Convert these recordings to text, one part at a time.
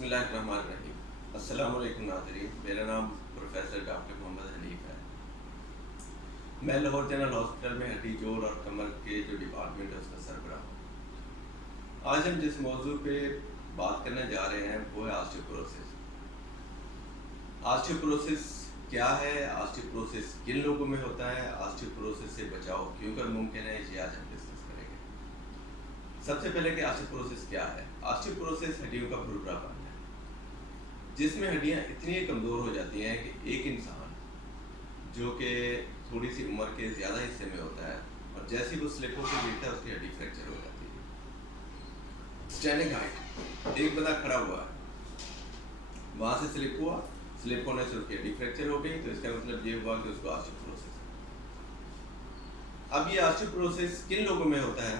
बिस्मिल्लाहिर्रहमानिर्रहीम। अस्सलाम वालेकुम नाज़रीन, मेरा नाम प्रोफेसर डॉक्टर मोहम्मद हनीफ है। मैं लाहौर जनरल हॉस्पिटल में हड्डी जोड़ और कमर के जो डिपार्टमेंट है उसका सरबराह हूँ। आज हम जिस मौजू पे बात करने जा रहे हैं वो है ऑस्टियोपोरोसिस। ऑस्टियोपोरोसिस क्या है, ऑस्टियोपोरोसिस किन लोगों में होता है, ऑस्टियोपोरोसिस से बचाव क्यों कर मुमकिन है, ये आज हम डिस्कस करेंगे। सबसे पहले कि ऑस्टियोपोरोसिस क्या है। ऑस्टियोपोरोसिस हड्डियों का खुरदरापन है जिसमें हड्डियां इतनी कमज़ोर हो जाती हैं कि एक इंसान जो कि थोड़ी सी उम्र के ज़्यादा हिस्से में होता है और जैसे ही वो स्लिप होकर गिरता है उसकी हड्डी फ्रैक्चर हो जाती है। स्टैंडिंग हाइट, एक बंदा खड़ा हुआ है, वहाँ से स्लिप हुआ, स्लिप होने से उसकी हड्डी फ्रैक्चर हो गई, तो इसका मतलब ये हुआ कि उसको ऑस्टियोपोरोसिस है। अब ये ऑस्टियोपोरोसिस किन लोगों में होता है?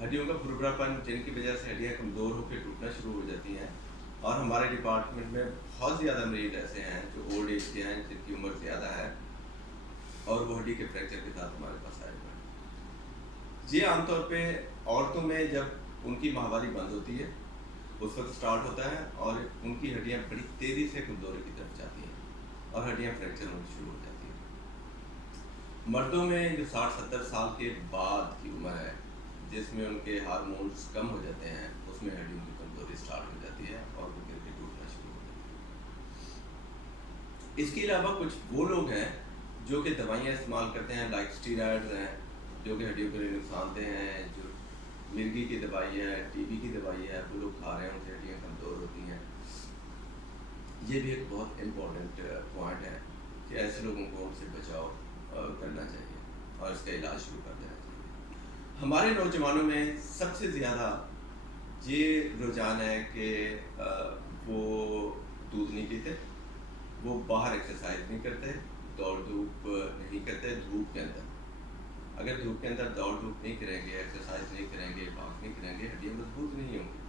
हड्डियों का खुरदरापन जिनकी वजह से हड्डियाँ कमज़ोर होकर टूटना शुरू हो जाती हैं। और हमारे डिपार्टमेंट में बहुत ज़्यादा मरीज ऐसे हैं जो ओल्ड एज के हैं, जिनकी उम्र ज़्यादा है और वो हड्डी के फ्रैक्चर के साथ हमारे पास आए हुए हैं। ये आमतौर पे औरतों में जब उनकी माहवारी बंद होती है उस वक्त स्टार्ट होता है और उनकी हड्डियाँ बड़ी तेज़ी से कमज़ोरी की तरफ जाती हैं और हड्डियाँ फ्रैक्चर होनी शुरू हो जाती हैं। मर्दों में जो 60-70 साल के बाद की उम्र है जिसमें उनके हार्मोन्स कम हो जाते हैं, उसमें हड्डियों की कमज़ोरी स्टार्ट हो जाती है और वो गिर के टूटना शुरू हो जाती है। इसके अलावा कुछ वो लोग हैं जो कि दवाइयाँ इस्तेमाल करते हैं, लाइक स्टीरॉयड्स हैं जो कि हड्डियों के लिए नुकसानदेह हैं, जो मिर्गी की दवाई है, टीबी की दवाई है, वो लोग खा रहे हैं, उनसे हड्डियाँ कमज़ोर होती हैं। ये भी एक बहुत इम्पॉर्टेंट पॉइंट है कि ऐसे लोगों को उनसे बचाव करना चाहिए और इसका इलाज शुरू कर देना चाहिए। हमारे नौजवानों में सबसे ज़्यादा ये रुझान है कि वो दूध नहीं पीते, वो बाहर एक्सरसाइज नहीं करते, दौड़ धूप नहीं करते। धूप के अंदर, अगर धूप के अंदर दौड़ धूप नहीं करेंगे, एक्सरसाइज नहीं करेंगे, वॉक नहीं करेंगे, हड्डियाँ मजबूत नहीं होंगी।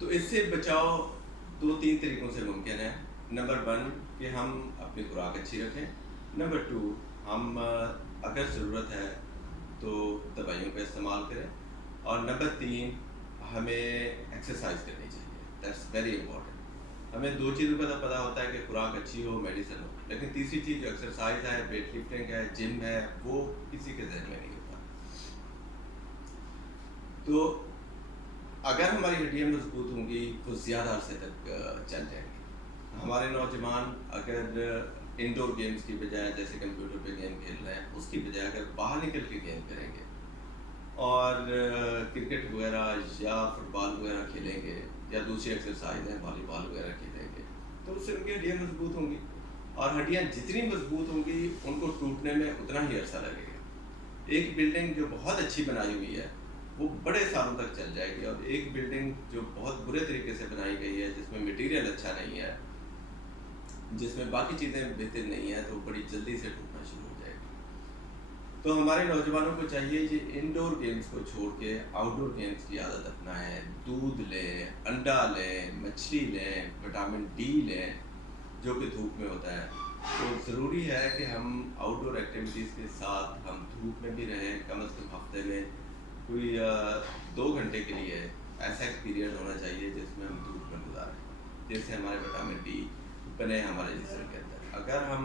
तो इससे बचाव 2-3 तरीक़ों से मुमकिन है। नंबर 1 कि हम अपनी खुराक अच्छी रखें। नंबर 2 हम अगर ज़रूरत है तो दवाइयों का इस्तेमाल करें। और नंबर 3 हमें एक्सरसाइज करनी चाहिए। That's very important. हमें 2 चीज़ों का तो पता होता है कि खुराक अच्छी हो, मेडिसिन हो, लेकिन तीसरी चीज़ जो एक्सरसाइज है, वेट लिफ्टिंग है, जिम है, वो किसी के जहन में नहीं होता। तो अगर हमारी हड्डियाँ मजबूत होंगी तो ज़्यादा अरसे तक चल जाएंगी। हमारे नौजवान अगर इंडोर गेम्स की बजाय जैसे कंप्यूटर पे गेम खेल रहे हैं उसकी बजाय अगर बाहर निकल के गेम करेंगे और क्रिकेट वगैरह या फुटबॉल वगैरह खेलेंगे या दूसरी एक्सरसाइज है वॉलीबॉल वगैरह खेलेंगे तो उससे उनकी हड्डियाँ मजबूत होंगी। और हड्डियाँ जितनी मजबूत होंगी उनको टूटने में उतना ही अरसा लगेगा। एक बिल्डिंग जो बहुत अच्छी बनाई हुई है वो बड़े सालों तक चल जाएगी, और एक बिल्डिंग जो बहुत बुरे तरीके से बनाई गई है, जिसमें मटेरियल अच्छा नहीं है, जिसमें बाकी चीज़ें बेहतर नहीं है, तो बड़ी जल्दी से टूटना शुरू हो जाएगी। तो हमारे नौजवानों को चाहिए कि इंडोर गेम्स को छोड़ के आउटडोर गेम्स की आदत अपनाएं। दूध लें, अंडा लें, मछली लें, विटामिन डी लें जो कि धूप में होता है। तो ज़रूरी है कि हम आउटडोर एक्टिविटीज़ के साथ हम धूप में भी रहें। कम अज़ कम हफ्ते में कोई 2 घंटे के लिए ऐसा एक पीरियड होना चाहिए जिसमें हम धूप में गुजारें, जिससे हमारे विटामिन डी बने हमारे जिस्म के अंदर। अगर हम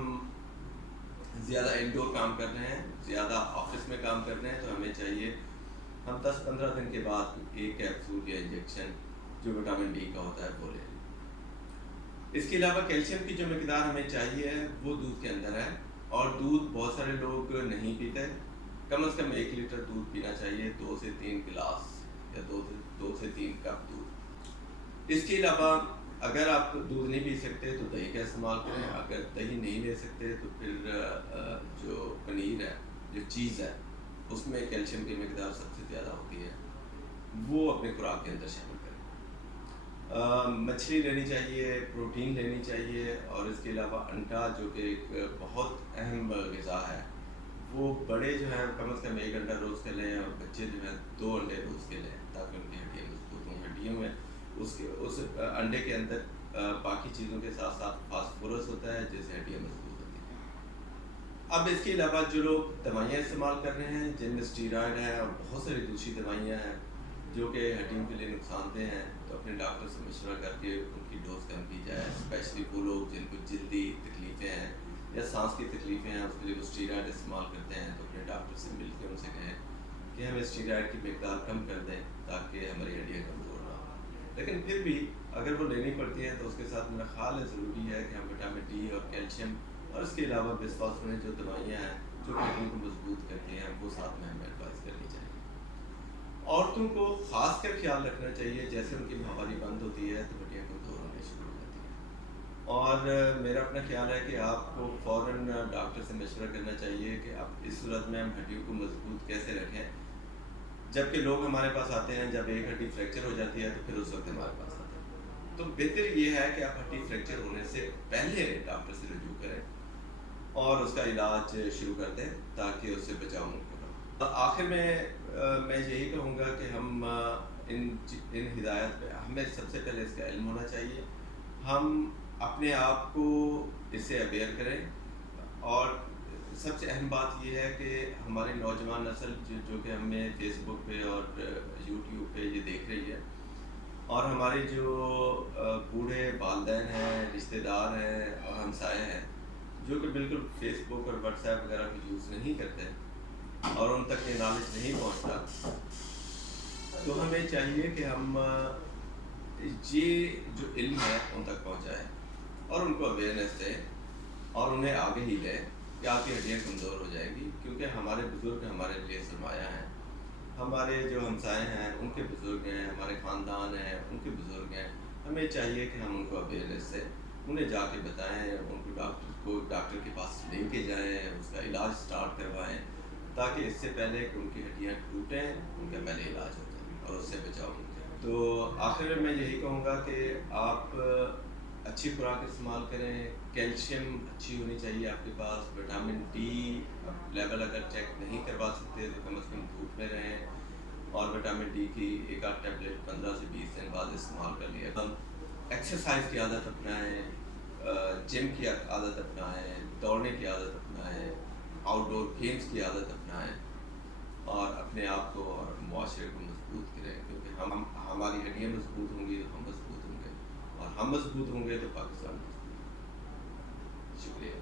ज़्यादा इंडोर काम कर रहे हैं, ज़्यादा ऑफिस में काम कर रहे हैं, तो हमें चाहिए हम 10-15 दिन के बाद एक कैप्सूल या इंजेक्शन जो विटामिन डी का होता है वो लें। इसके अलावा कैल्शियम की जो मिकदार हमें चाहिए वो दूध के अंदर है, और दूध बहुत सारे लोग नहीं पीते। कम से कम 1 लीटर दूध पीना चाहिए, 2 से 3 गिलास या 2 से 3 कप दूध। इसके अलावा अगर आप दूध नहीं पी सकते तो दही का इस्तेमाल करें। अगर दही नहीं ले सकते तो फिर जो पनीर है, जो चीज़ है, उसमें कैल्शियम की मिकदार सबसे ज़्यादा होती है, वो अपने खुराक के अंदर शामिल करें। मछली लेनी चाहिए, प्रोटीन लेनी चाहिए, और इसके अलावा अंडा जो कि एक बहुत अहम ग़िज़ा है, वो बड़े जो हैं कम से कम 1 अंडा रोज़ का लें, और बच्चे जो हैं 2 अंडे रोज़ के लें, ताकि उनकी हड्डियाँ मजबूत हों। हड्डियों में उस अंडे के अंदर बाकी चीज़ों के साथ साथ फास्फोरस होता है जिससे हड्डियाँ मजबूत होती हैं। अब इसके अलावा जो लोग दवाइयाँ इस्तेमाल कर रहे हैं जिनमें स्टीरॉयड है और बहुत सारी दूसरी दवाइयाँ हैं, جو کہ ہڈیوں کے لیے نقصان دہ ہیں، تو اپنے ڈاکٹر سے مشورہ کر کے ان کی ڈوز کم کی جائے، اسپیشلی وہ لوگ جن کو جلدی تکلیفیں ہیں یا سانس کی تکلیفیں ہیں، اس کے لیے وہ اسٹیرائڈ استعمال کرتے ہیں، تو اپنے ڈاکٹر سے مل کے ان سے کہیں کہ ہمیں اسٹیرائڈ کی مقدار کم کر دیں تاکہ ہماری ہڈیاں کمزور نہ ہوں۔ لیکن پھر بھی اگر وہ لینی پڑتی ہیں تو اس کے ساتھ میرا خیال ہے ضروری ہے کہ ہم وٹامن ڈی اور کیلشیم اور اس کے علاوہ بسفاسفورس جو دوائیاں ہیں جو ہڈیوں کو مضبوط کرتی ہیں وہ ساتھ میں ہمیں ایڈوائز کرنی چاہیے۔ عورتوں کو خاص کر خیال رکھنا چاہیے، جیسے ان کی ماہواری بند ہوتی ہے تو ہڈیاں کمزور ہونے شروع ہو جاتی ہیں، اور میرا اپنا خیال ہے کہ آپ کو فوراً ڈاکٹر سے مشورہ کرنا چاہیے کہ اب اس صورت میں ہم ہڈیوں کو مضبوط کیسے رکھیں، جبکہ لوگ ہمارے پاس آتے ہیں جب ایک ہڈی فریکچر ہو جاتی ہے تو پھر اس وقت ہمارے پاس آتے ہیں، تو بہتر یہ ہے کہ آپ ہڈی فریکچر ہونے سے پہلے ڈاکٹر سے رجوع کریں اور اس کا علاج شروع کر دیں تاکہ اس سے بچاؤ ممکن ہو۔ آخر میں یہی کہوں گا کہ ہم ان ہدایت پہ ہمیں سب سے پہلے اس کا علم ہونا چاہیے، ہم اپنے آپ کو اس سے اویئر کریں، اور سب سے اہم بات یہ ہے کہ ہماری نوجوان نسل جو کہ ہمیں فیس بک پہ اور یوٹیوب پہ یہ دیکھ رہی ہے، اور ہمارے جو بوڑھے والدین ہیں، رشتہ دار ہیں اور ہمسائے ہیں جو کہ بالکل فیس بک اور واٹس ایپ وغیرہ کو یوز نہیں کرتے اور ان تک یہ نالج نہیں پہنچتا، تو ہمیں چاہیے کہ ہم یہ جو علم ہے ان تک پہنچائیں اور ان کو اویئرنیس دیں اور انہیں آگے ہی لیں کہ آپ کی ہڈیاں کمزور ہو جائیں گی، کیونکہ ہمارے بزرگ ہمارے لیے سرمایہ ہیں، ہمارے جو ہمسائے ہیں ان کے بزرگ ہیں، ہمارے خاندان ہیں ان کے بزرگ ہیں، ہمیں چاہیے کہ ہم ان کو اویئرنیس دیں، انہیں جا کے بتائیں، ان کو ڈاکٹر کے پاس لے کے جائیں، اس کا علاج سٹارٹ کروائیں تاکہ اس سے پہلے کہ ان کی ہڈیاں ٹوٹیں ان کا پہلے علاج ہو جائے اور اس سے بچاؤ ہو جائے۔ تو آخر میں یہی کہوں گا کہ آپ اچھی خوراک استعمال کریں، کیلشیم اچھی ہونی چاہیے آپ کے پاس، وٹامن ڈی لیول اگر چیک نہیں کروا سکتے تو کم از کم دھوپ میں رہیں، اور وٹامن ڈی کی ایک آدھ ٹیبلٹ 15 سے 20 دن بعد استعمال کر لیا۔ ہم ایکسرسائز کی عادت اپنائیں، جم کی عادت اپنائیں، دوڑنے کی عادت اپنائیں، آؤٹ ڈور گیمز کی عادت اپنائیں، اور اپنے آپ کو اور معاشرے کو مضبوط کریں، کیونکہ ہماری ہڈیاں مضبوط ہوں گی تو ہم مضبوط ہوں گے، اور ہم مضبوط ہوں گے تو پاکستان مضبوط ہوگا۔ شکریہ۔